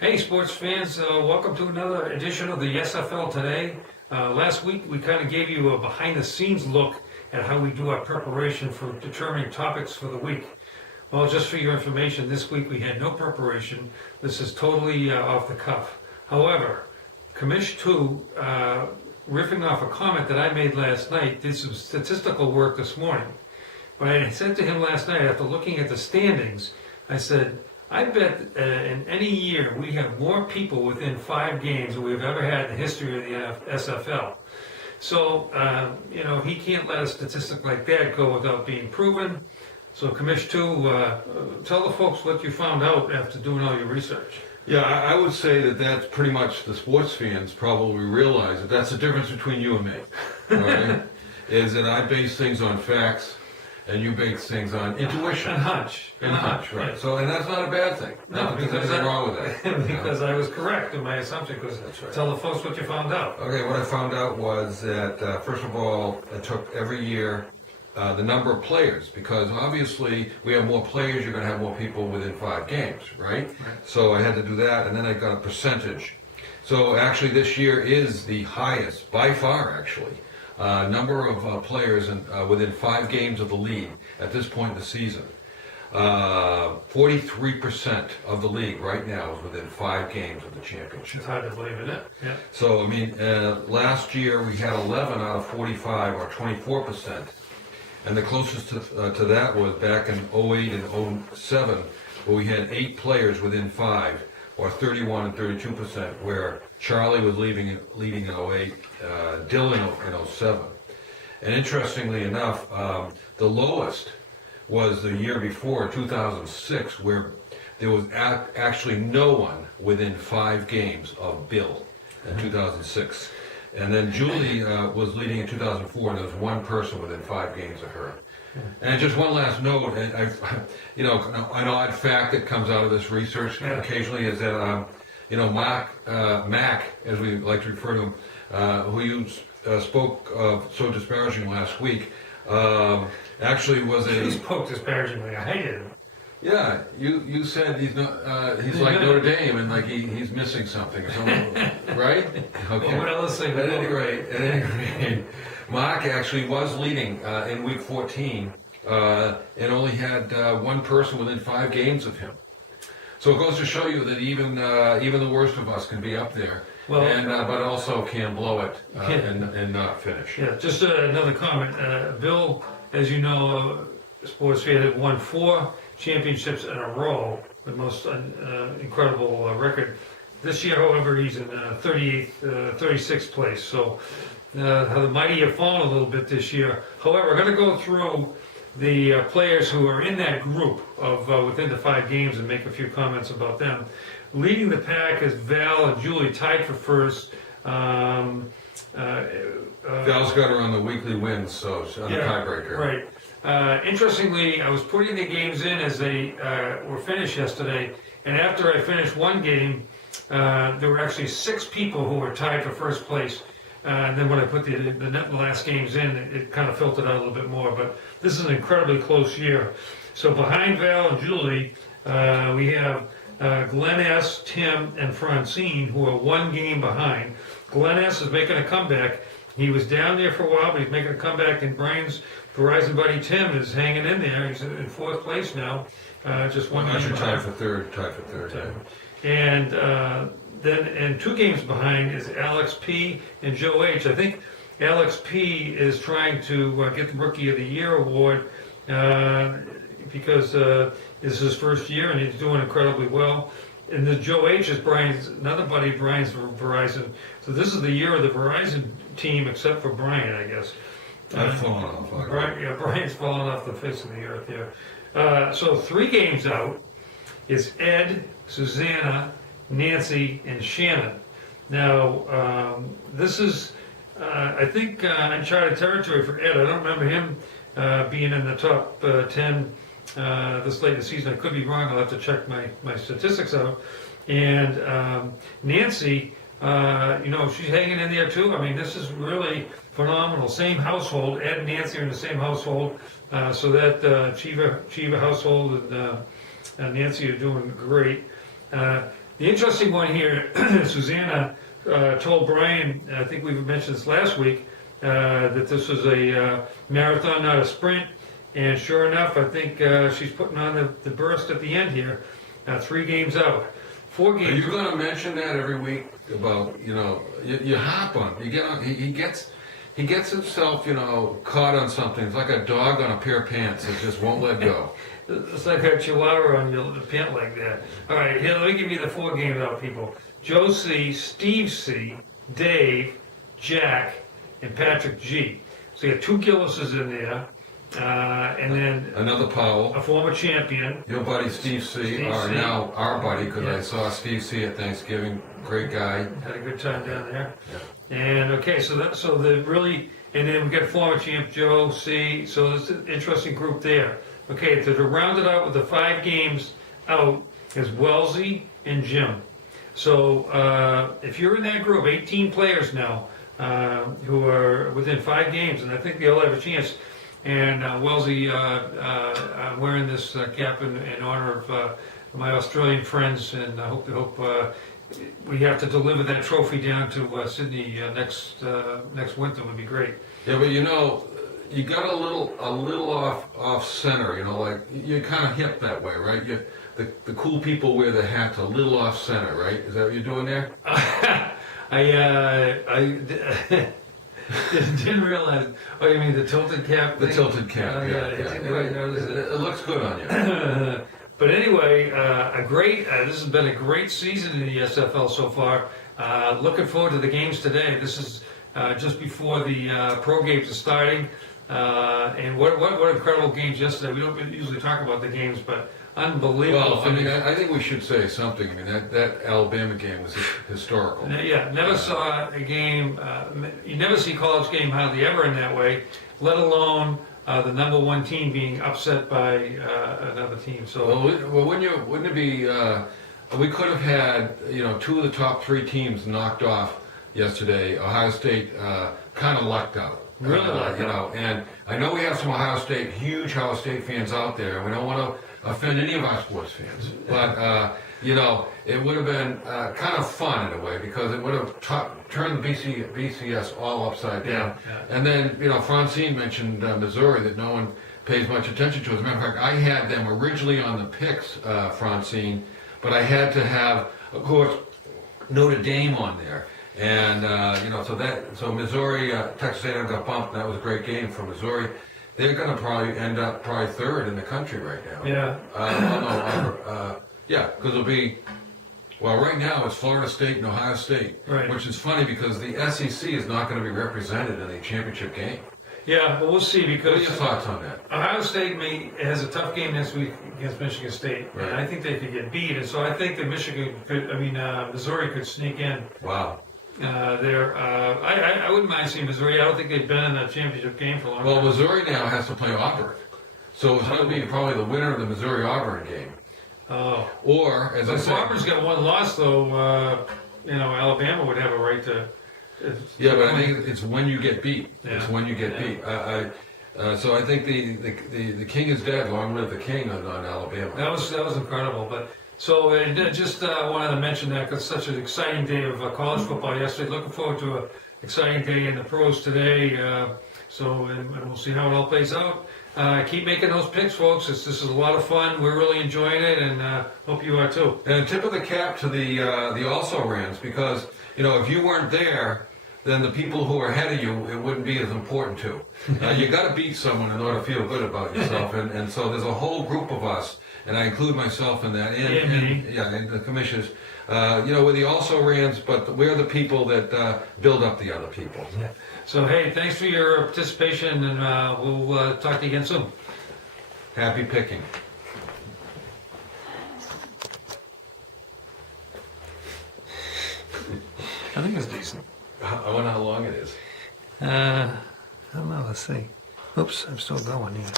Hey sports fans, welcome to another edition of the SFL Today. Last week we kind of gave you a behind the scenes look at how we do our preparation for determining topics for the week. Well, just for your information, this week we had no preparation. This is totally off the cuff. However, Commish 2, riffing off a comment that I made last night, did some statistical work this morning. But I said to him last night, after looking at the standings, I said, I bet in any year we have more people within 5 games than we've ever had in the history of the SFL. So, he can't let a statistic like that go without being proven. So, Commish 2, tell the folks what you found out after doing all your research. Yeah, I would say that that's pretty much the sports fans probably realize that that's the difference between you and me. All right? Is that I base things on facts. And you base things on intuition. And hunch. And hunch, right. Yeah. So, and that's not a bad thing. No, because there's nothing wrong with that. Because I was correct in my assumption. That's right. Tell the folks what you found out. Okay, what I found out was that, first of all, it took every year the number of players, because obviously we have more players, you're going to have more people within 5 games, right? So I had to do that, and then I got a percentage. So actually this year is the highest, by far actually, number of players within 5 games of the league at this point in the season. 43% of the league right now is within 5 games of the championship. It's hard to believe, isn't it? Yeah. So, I mean, last year we had 11 out of 45, or 24%. And the closest to that was back in 08 and 07, where we had 8 players within 5, or 31 and 32%, where Charlie was leading in 08, Dylan in 07. And interestingly enough, the lowest was the year before, 2006, where there was actually no one within 5 games of Bill in 2006. And then Julie was leading in 2004, and there was one person within 5 games of her. And just one last note, and an odd fact that comes out of this research occasionally is that, Mac, as we like to refer to him, who you spoke so disparagingly last week, actually was a... He spoke disparagingly. I hated him. Yeah, you said he's not. He's like Notre Dame, and like he's missing something, or something, right? Okay. Well, what else thing? At any rate, Mark actually was leading in week 14, and only had one person within 5 games of him. So it goes to show you that even the worst of us can be up there, but also can blow it and not finish. Yeah, just another comment. Bill, as you know, sports fan, had won 4 championships in a row, the most incredible record. This year, however, he's in 36th place. So the mighty have fallen a little bit this year. However, we're going to go through the players who are in that group of within the 5 games and make a few comments about them. Leading the pack is Val and Julie, tied for first. Val's got her on the weekly wins, so she's on the tiebreaker. Right. Interestingly, I was putting the games in as they were finished yesterday, and after I finished one game, there were actually 6 people who were tied for first place. And then when I put the last games in, it kind of filtered out a little bit more. But this is an incredibly close year. So behind Val and Julie, we have Glenn S., Tim, and Francine, who are 1 game behind. Glenn S. is making a comeback. He was down there for a while, but he's making a comeback, and Brian's Verizon buddy Tim is hanging in there. He's in 4th place now, just 1 game behind. Tied for third. And then 2 games behind is Alex P. and Joe H. I think Alex P. is trying to get the Rookie of the Year award because this is his first year and he's doing incredibly well. And the Joe H. is another buddy, Brian's Verizon. So this is the year of the Verizon team, except for Brian, I guess. I've fallen off. Brian's fallen off the face of the earth here. So 3 games out is Ed, Susanna, Nancy, and Shannon. Now, this is, I think, uncharted territory for Ed. I don't remember him being in the top 10 this late in the season. I could be wrong. I'll have to check my statistics out. And Nancy, she's hanging in there too. I mean, this is really phenomenal. Same household. Ed and Nancy are in the same household. So that Chiva household and Nancy are doing great. The interesting one here, Susanna told Brian, I think we mentioned this last week, that this was a marathon, not a sprint. And sure enough, I think she's putting on the burst at the end here. 3 games out. 4 Are games. you going to mention that every week about, you hop on, you get on, he gets himself, caught on something. It's like a dog on a pair of pants that just won't let go. It's like a chihuahua on your pant like that. All right, here, let me give you the 4 games out, people. Joe C., Steve C., Dave, Jack, and Patrick G. So you have 2 Gillises in there, and then Another Powell. a former champion. Your buddy Steve C. Now our buddy, because I saw Steve C. at Thanksgiving. Great guy. Had a good time down there. And okay, so the really, and then we got former champ Joe C. So it's an interesting group there. Okay, to round it out with the 5 games out is Wellesley and Jim. So if you're in that group, 18 players now who are within 5 games, and I think they all have a chance. And Wellesley, I'm wearing this cap in honor of my Australian friends, and I hope we have to deliver that trophy down to Sydney next winter. Would be great. Yeah, but you got a little off center. Like you're kind of hip that way, right? The cool people wear the hats a little off center, right? Is that what you're doing there? I didn't realize. Oh, you mean the tilted cap? The tilted cap. Yeah. I didn't really notice it. It looks good on you. But anyway, this has been a great season in the SFL so far. Looking forward to the games today. This is just before the pro games are starting. And what incredible games yesterday. We don't usually talk about the games, but unbelievable. Well, I think we should say something. That Alabama game was historical. Yeah, never saw a game, you never see a college game hardly ever in that way, let alone the number 1 team being upset by another team. So Well, wouldn't it be? We could have had 2 of the top 3 teams knocked off yesterday. Ohio State kind of lucked out. Really lucked out. And I know we have some huge Ohio State fans out there. We don't want to offend any of our sports fans, but it would have been kind of fun in a way because it would have turned the BCS all upside down. Yeah. And then Francine mentioned Missouri that no one pays much attention to. As a matter of fact, I had them originally on the picks, Francine, but I had to have, of course, Notre Dame on there. And so Missouri, Texas A&M got bumped, and that was a great game for Missouri. They're going to probably end up 3rd in the country right now. Yeah. Because it'll be, right now it's Florida State and Ohio State, Right. Which is funny because the SEC is not going to be represented in the championship game. Yeah, well, we'll see What are because your thoughts on that? Ohio State has a tough game next week against Michigan State, Right. and I think they could get beat. And so I think that Missouri could sneak in. Wow. I wouldn't mind seeing Missouri. I don't think they've been in a championship game for a long Well, time. Missouri now has to play Auburn. So it's going to be probably the winner of the Missouri-Auburn game. Oh. Or, as I If said... Auburn's got 1 loss, though, Alabama would have a right to... Yeah, but I think it's when you get beat. Yeah. It's when you get beat. So I think the king is dead. Long live the king on Alabama. That was incredible. But so just wanted to mention that because it's such an exciting day of college football yesterday. Looking forward to an exciting day in the pros today. And we'll see how it all plays out. Keep making those picks, folks. This is a lot of fun. We're really enjoying it, and hope you are too. And a tip of the cap to the also-rans, because if you weren't there, then the people who are ahead of you, it wouldn't be as important to. You got to beat someone in order to feel good about yourself, and so there's a whole group of us, and I include myself in that, and the commissioners. We're the also-rans, but we're the people that build up the other people. Yeah. So hey, thanks for your participation, and we'll talk to you again soon. Happy picking. I think it's decent. I wonder how long it is. I don't know. Let's see. Oops, I'm still going. Yeah.